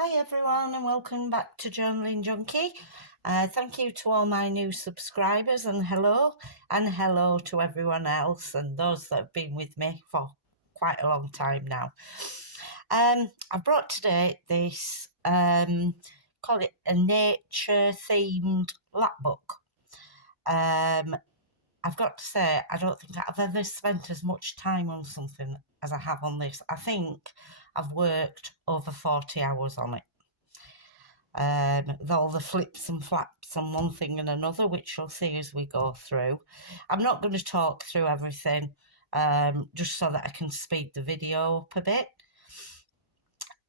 Hi everyone and welcome back to Journaling Junkie. Thank you to all my new subscribers and hello to everyone else and those that have been with me for quite a long time now. I brought today this, call it a nature themed lapbook. I've got to say, I don't think I've ever spent as much time on something as I have on this. I think I've worked over 40 hours on it. With all the flips and flaps on one thing and another, which you'll see as we go through. I'm not going to talk through everything, just so that I can speed the video up a bit.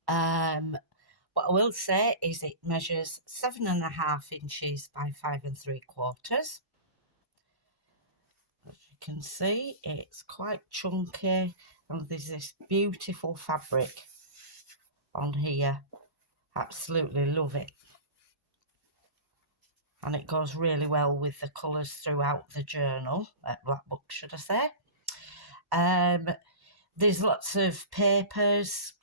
What I will say is it measures 7.5 inches by 5 3/4. As you can see, it's quite chunky, and there's this beautiful fabric on here. Absolutely love it. And it goes really well with the colours throughout the journal, Lapbook should I say. There's lots of papers,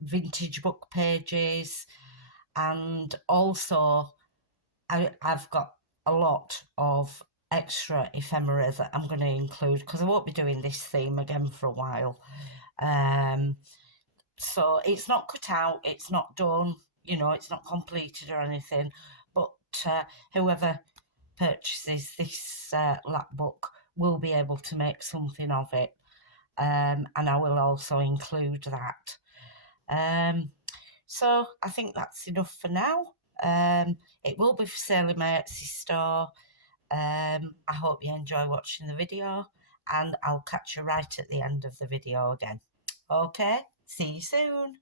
vintage book pages, and also I've got a lot of extra ephemera that I'm going to include because I won't be doing this theme again for a while. So it's not cut out, it's not done, it's not completed or anything, but whoever purchases this lapbook will be able to make something of it, and I will also include that. So I think that's enough for now. It will be for sale in my Etsy store. I hope you enjoy watching the video, and I'll catch you right at the end of the video again. Okay, see you soon.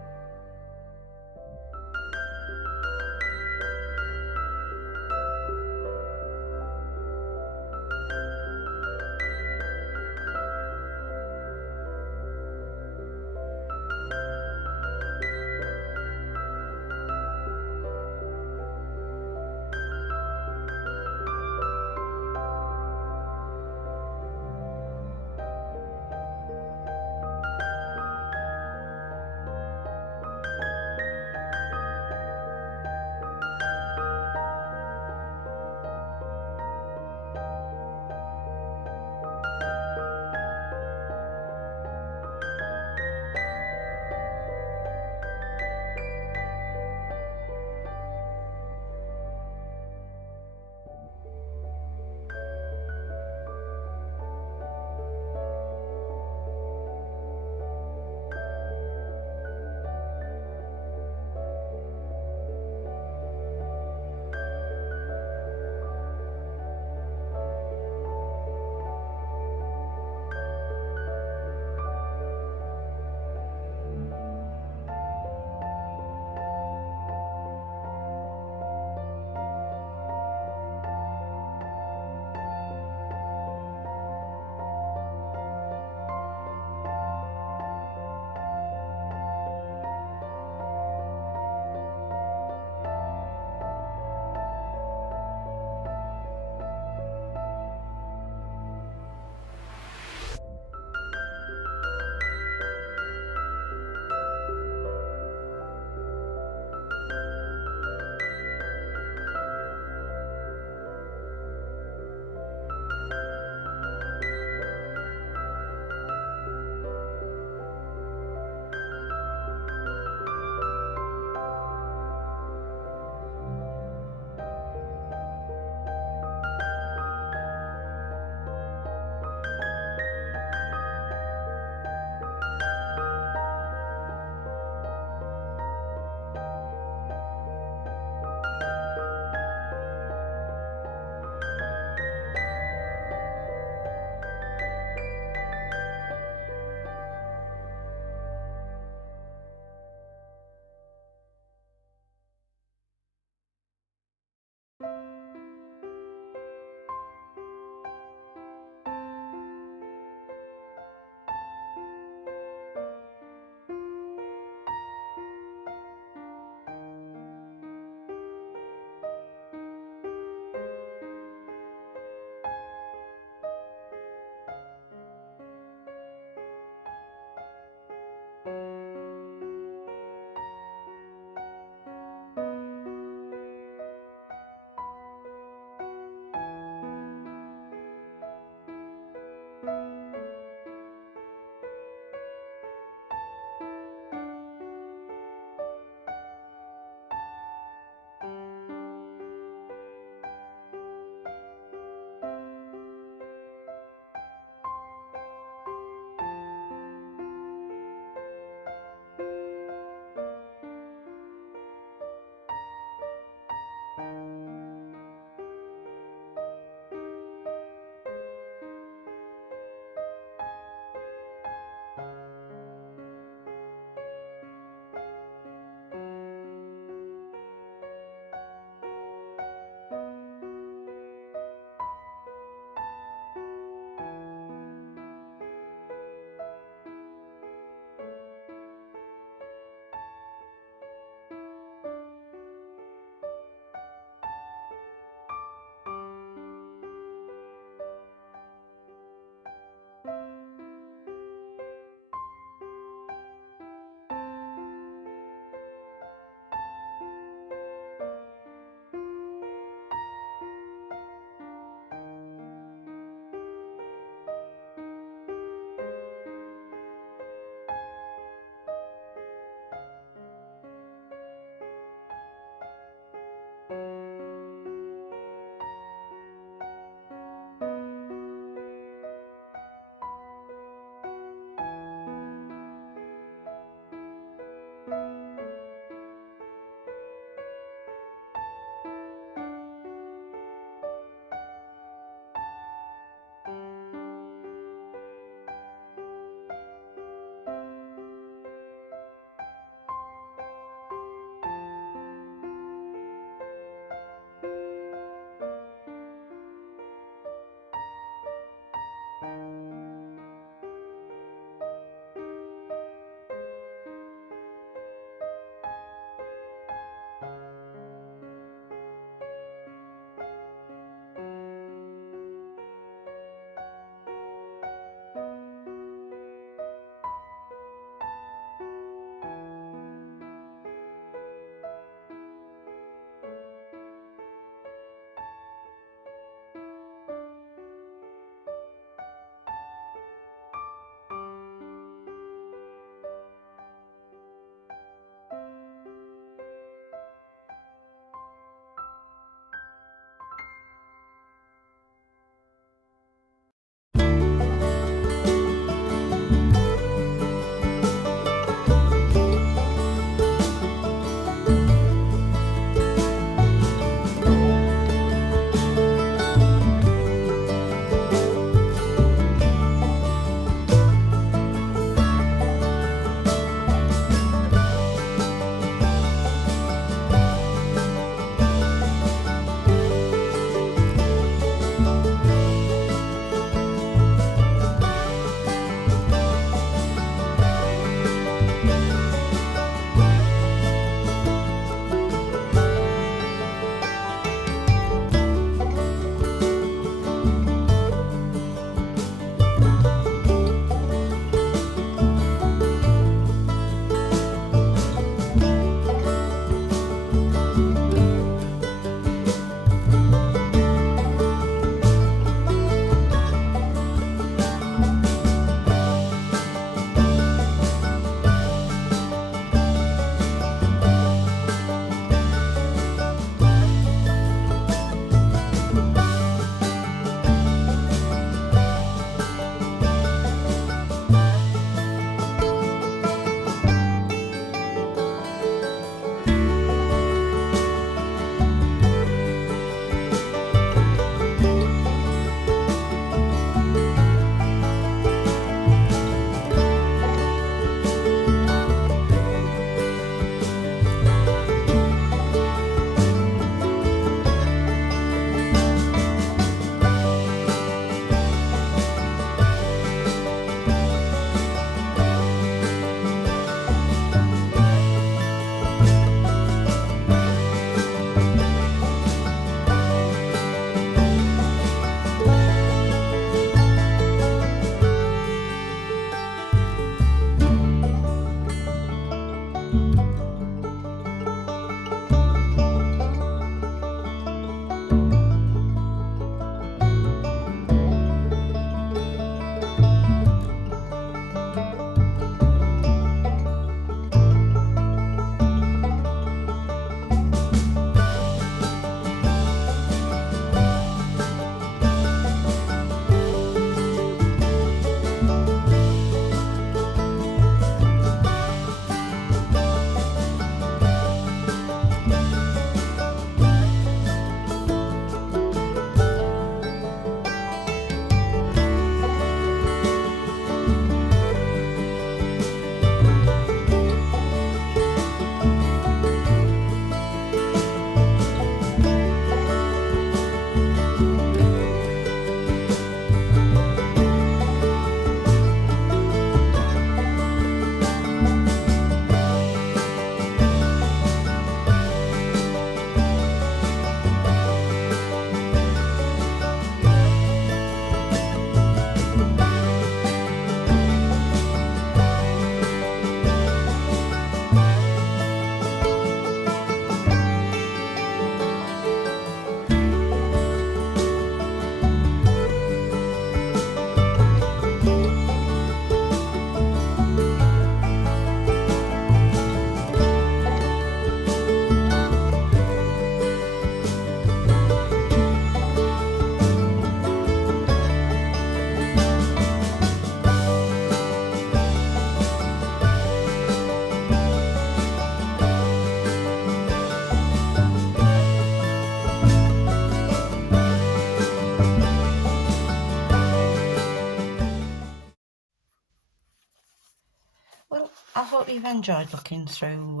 hope you've enjoyed looking through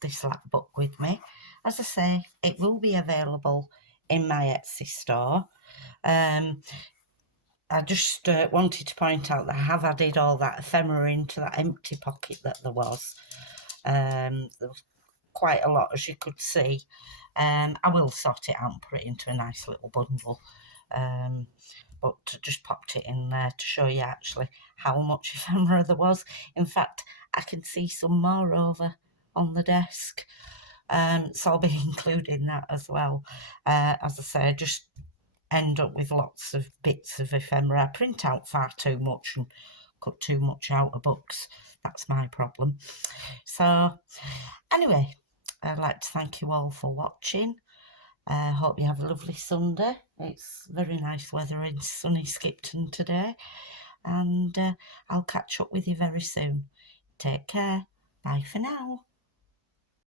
this Lapbook with me. As I say, it will be available in my Etsy store. I just wanted to point out that I have added all that ephemera into that empty pocket that there was. There was quite a lot, as you could see. I will sort it out and put it into a nice little bundle. But I just popped it in there to show you actually how much ephemera there was. In fact, I can see some more over on the desk. So I'll be including that as well. As I say, I just end up with lots of bits of ephemera. I print out far too much and cut too much out of books. That's my problem. So anyway, I'd like to thank you all for watching. I hope you have a lovely Sunday. It's very nice weather in sunny Skipton today. And I'll catch up with you very soon. Take care. Bye for now.